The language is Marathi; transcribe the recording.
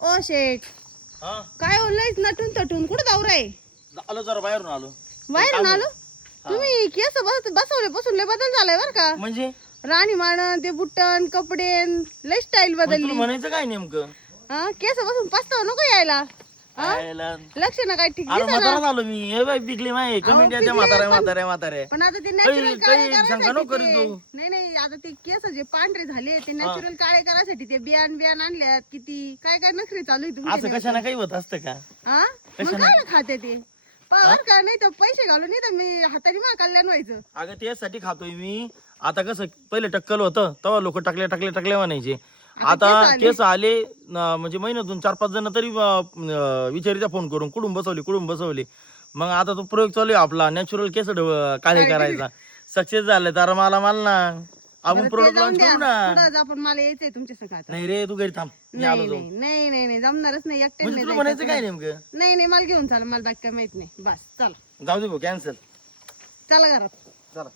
ओ शेठ, हा काय लयच नटून तटून कुठं जाऊ रे? आलो जरा बाहेरून आलो. बाहेरून आलो. तुम्ही केस बसवले बसून लय बदल झालाय बर का? म्हणजे राणी मान ते बुट्टन कपडे लय स्टाईल तुला बदलली. म्हणायचं काय नेमकं? हा केस बसून पस्ताव नको यायला. हा? यायला. लक्ष ना काय ठीक अरे दिसेना. म्हातारा झालो मी. हे बाई पिकली माय कमेंट येते पिकली म्हातारा पण- म्हातारा म्हातारे. पण आता ते नॅचरल काळे काही शंका नको करीत करायसाठी तू. नाही नाही आता ते केस जे पांढरे झाले ते नॅचरल काळे करायसाठी ते बियाण आणल्यात किती काय काय नखरे चालू आहे असं तुमचे. कशाने काही होत असतं का? हा मग काय ना खाते ते पावर का नाही तर पैसे घालून नाही तर मी हाताने मा कल्याण व्हायचं. अगं त्यासाठी खातोय मी. आता कसं पहिले टक्कल होतं तेव्हा लोक टकले म्हणायचे. आता केस आले म्हणजे महिन्यातून 4-5 जण तरी विचारिता फोन करून कुठून बसवले. मग आता तो प्रयोग चालू आहे आपला नॅचरल केस काळे करायचा. सक्सेस झाले तर मला ना आपण प्रोडक्ट लॉन्च करू ना. आपण मला यायचंय तुमच्या संग आता. नाही रे तू घरी थांब मी आलो जाऊ. नाही जमणारच नाही एकटे म्हणजे तुला म्हणायचं काय नेमकं? नाही मला घेऊन चाल मला बाकी काय माहित नाही बस चला जाऊ दे भाऊ कॅन्सल. चला घरात. चला